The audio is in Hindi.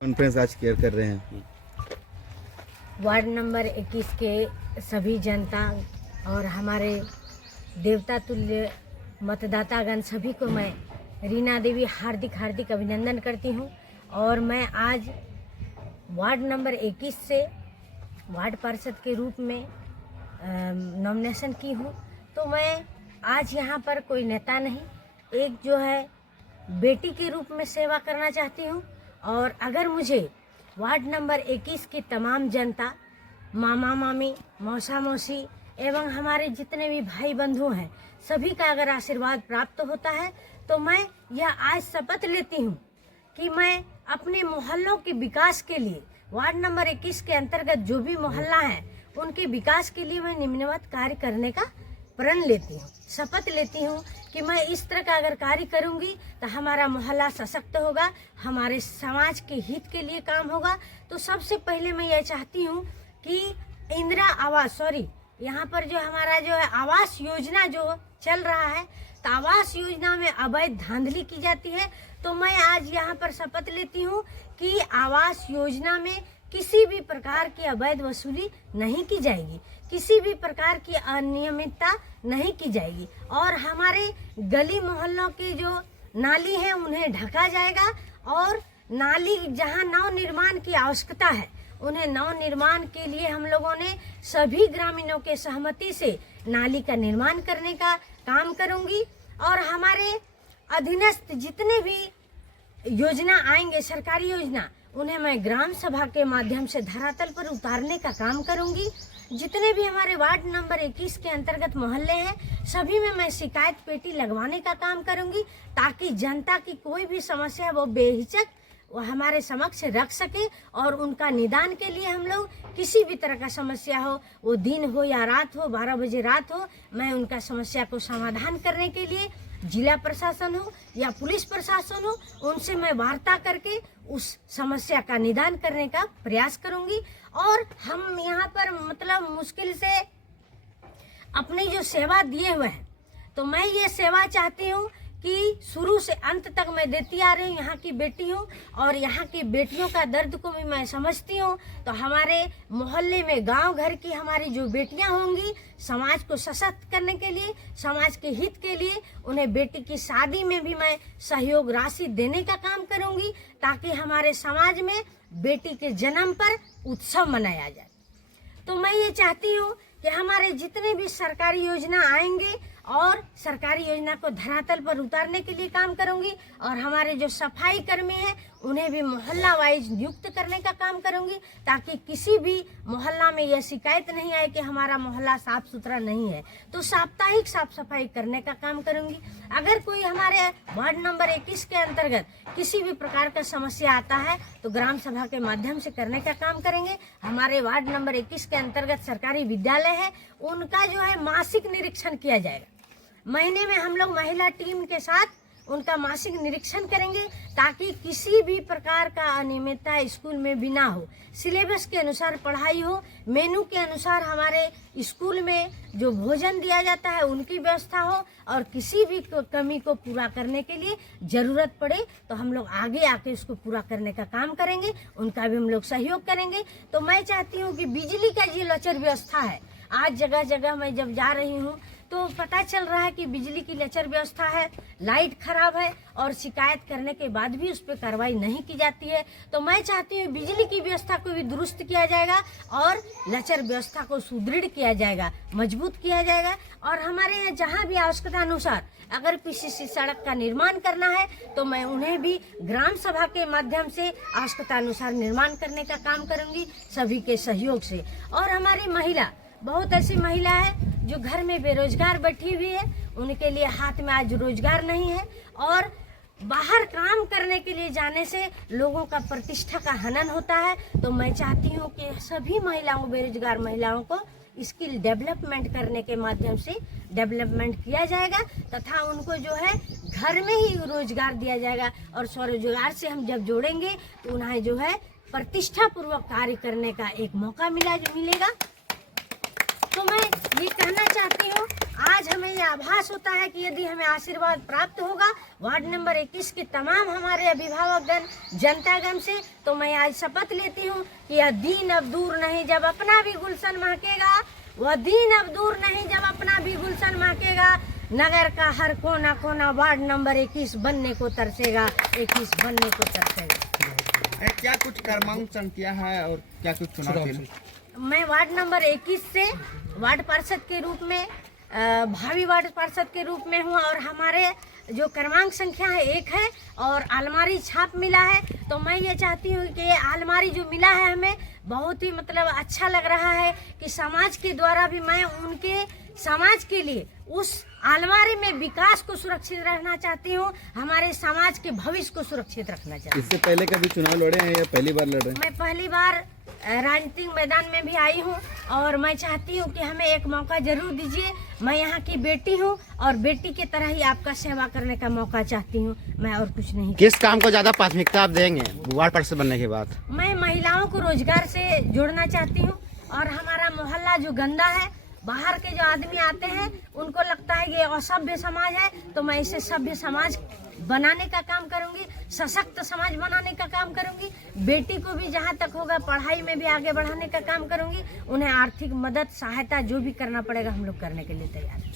कॉन्फ्रेंस आज केयर कर रहे हैं। वार्ड नंबर 21 के सभी जनता और हमारे देवता तुल्य मतदातागण सभी को मैं रीना देवी हार्दिक अभिनंदन करती हूं। और मैं आज वार्ड नंबर 21 से वार्ड पार्षद के रूप में नॉमिनेशन की हूं। तो मैं आज यहां पर कोई नेता नहीं, एक जो है बेटी के रूप में सेवा करना चाहती हूं। और अगर मुझे वार्ड नंबर 21 की तमाम जनता, मामा मामी, मौसा मौसी एवं हमारे जितने भी भाई बंधु हैं, सभी का अगर आशीर्वाद प्राप्त होता है तो मैं यह आज शपथ लेती हूं कि मैं अपने मोहल्लों के विकास के लिए, वार्ड नंबर 21 के अंतर्गत जो भी मोहल्ला है उनके विकास के लिए मैं निम्नवत कार्य करने का प्रण लेती हूँ, शपथ लेती हूँ कि मैं इस तरह का अगर कार्य करूँगी तो हमारा मोहल्ला सशक्त होगा, हमारे समाज के हित के लिए काम होगा। तो सबसे पहले मैं ये चाहती हूँ कि इंदिरा आवास, यहाँ पर जो हमारा जो है आवास योजना जो चल रहा है, तो आवास योजना में अवैध धांधली की जाती है। तो मैं आज यहाँ पर शपथ लेती हूँ कि आवास योजना में किसी भी प्रकार की अवैध वसूली नहीं की जाएगी, किसी भी प्रकार की अनियमितता नहीं की जाएगी। और हमारे गली मोहल्लों की जो नाली है उन्हें ढका जाएगा, और नाली जहां नव निर्माण की आवश्यकता है उन्हें नव निर्माण के लिए हम लोगों ने सभी ग्रामीणों के सहमति से नाली का निर्माण करने का काम करूंगी। और हमारे अधीनस्थ जितने भी योजना आएंगे, सरकारी योजना, उन्हें मैं ग्राम सभा के माध्यम से धरातल पर उतारने का काम करूंगी। जितने भी हमारे वार्ड नंबर 21 के अंतर्गत मोहल्ले हैं, सभी में मैं शिकायत पेटी लगवाने का काम करूंगी, ताकि जनता की कोई भी समस्या वो बेहिचक वो हमारे समक्ष रख सके। और उनका निदान के लिए हम लोग किसी भी तरह का समस्या हो, वो दिन हो या रात हो, 12 बजे रात हो, मैं उनका समस्या को समाधान करने के लिए जिला प्रशासन हो या पुलिस प्रशासन हो, उनसे मैं वार्ता करके उस समस्या का निदान करने का प्रयास करूंगी। और हम यहाँ पर मतलब मुश्किल से अपनी जो सेवा दिए हुए हैं, तो मैं ये सेवा चाहती हूँ कि शुरू से अंत तक मैं देती आ रही हूँ। यहाँ की बेटी हूँ और यहाँ की बेटियों का दर्द को भी मैं समझती हूँ। तो हमारे मोहल्ले में गांव घर की हमारी जो बेटियाँ होंगी, समाज को सशक्त करने के लिए, समाज के हित के लिए, उन्हें बेटी की शादी में भी मैं सहयोग राशि देने का काम करूँगी, ताकि हमारे समाज में बेटी के जन्म पर उत्सव मनाया जाए। तो मैं ये चाहती हूँ कि हमारे जितने भी सरकारी योजना आएंगे और सरकारी योजना को धरातल पर उतारने के लिए काम करूंगी। और हमारे जो सफाई कर्मी हैं उन्हें भी मोहल्ला वाइज नियुक्त करने का काम करूंगी, ताकि किसी भी मोहल्ला में यह शिकायत नहीं आए कि हमारा मोहल्ला साफ सुथरा नहीं है। तो साप्ताहिक साफ सफाई करने का काम करूंगी। अगर कोई हमारे वार्ड नंबर 21 के अंतर्गत किसी भी प्रकार का समस्या आता है तो ग्राम सभा के माध्यम से करने का काम करेंगे। हमारे वार्ड नंबर 21 के अंतर्गत सरकारी विद्यालय है, उनका जो है मासिक निरीक्षण किया जाएगा। महीने में हम लोग महिला टीम के साथ उनका मासिक निरीक्षण करेंगे, ताकि किसी भी प्रकार का अनियमितता स्कूल में भी ना हो। सिलेबस के अनुसार पढ़ाई हो, मेनू के अनुसार हमारे स्कूल में जो भोजन दिया जाता है उनकी व्यवस्था हो, और किसी भी कमी को पूरा करने के लिए जरूरत पड़े तो हम लोग आगे आके उसको पूरा करने का काम करेंगे, उनका भी हम लोग सहयोग करेंगे। तो मैं चाहती हूँ कि बिजली का जो लचर व्यवस्था है, आज जगह जगह मैं जब जा रही हूँ तो पता चल रहा है कि बिजली की लचर व्यवस्था है, लाइट खराब है, और शिकायत करने के बाद भी उस पर कार्रवाई नहीं की जाती है। तो मैं चाहती हूँ बिजली की व्यवस्था को भी दुरुस्त किया जाएगा और लचर व्यवस्था को सुदृढ़ किया जाएगा, मजबूत किया जाएगा। और हमारे यहाँ जहाँ भी आवश्यकता अनुसार अगर किसी सड़क का निर्माण करना है तो मैं उन्हें भी ग्राम सभा के माध्यम से आवश्यकता अनुसार निर्माण करने का काम करूँगी, सभी के सहयोग से। और हमारी महिला, बहुत ऐसी महिला है जो घर में बेरोजगार बैठी हुई है, उनके लिए हाथ में आज रोजगार नहीं है, और बाहर काम करने के लिए जाने से लोगों का प्रतिष्ठा का हनन होता है। तो मैं चाहती हूँ कि सभी महिलाओं, बेरोजगार महिलाओं को स्किल डेवलपमेंट करने के माध्यम से डेवलपमेंट किया जाएगा, तथा उनको जो है घर में ही रोजगार दिया जाएगा। और स्वरोजगार से हम जब जोड़ेंगे तो उन्हें जो है प्रतिष्ठा पूर्वक कार्य करने का एक मौका मिलेगा। तो मैं ये कहना चाहती हूँ, आज हमें ये आभास होता है कि यदि हमें आशीर्वाद प्राप्त होगा वार्ड नंबर 21 के तमाम हमारे अभिभावकगण, जनतागण से, तो मैं आज शपथ लेती हूँ कि यह दिन अब दूर नहीं जब अपना भी गुलशन महकेगा, वह दिन अब दूर नहीं जब अपना भी गुलशन महकेगा। नगर का हर कोना कोना वार्ड नंबर 21 बनने को तरसेगा, 21 बनने को तरसेगा। क्या कुछ क्रमांक संख्या है और क्या कुछ चुनाव चिन्ह? मैं वार्ड नंबर 21 से वार्ड पार्षद के रूप में, भावी वार्ड पार्षद के रूप में हूँ और हमारे जो क्रमांक संख्या है 1 है और अलमारी छाप मिला है। तो मैं ये चाहती हूँ कि ये अलमारी जो मिला है हमें बहुत ही मतलब अच्छा लग रहा है कि समाज के द्वारा भी मैं उनके समाज के लिए उस अलमारी में विकास को सुरक्षित रखना चाहती हूँ, हमारे समाज के भविष्य को सुरक्षित रखना चाहती हूँ। इससे पहले कभी चुनाव लड़े हैं या पहली बार लड़ रहे हैं? मैं पहली बार राजनीतिक मैदान में भी आई हूँ और मैं चाहती हूँ कि हमें एक मौका जरूर दीजिए। मैं यहाँ की बेटी हूँ और बेटी की तरह ही आपका सेवा करने का मौका चाहती हूँ, मैं और कुछ नहीं। किस काम को ज्यादा प्राथमिकता आप देंगे वार्ड पार्षद बनने के बाद? मैं महिलाओं को रोजगार से जोड़ना चाहती हूँ और हमारा मोहल्ला जो गंदा है, बाहर के जो आदमी आते हैं उनको लगता है ये असभ्य समाज है, तो मैं इसे सभ्य समाज बनाने का काम करूंगी, सशक्त समाज बनाने का काम करूंगी। बेटी को भी जहां तक होगा पढ़ाई में भी आगे बढ़ाने का काम करूंगी। उन्हें आर्थिक मदद सहायता जो भी करना पड़ेगा हम लोग करने के लिए तैयार हैं।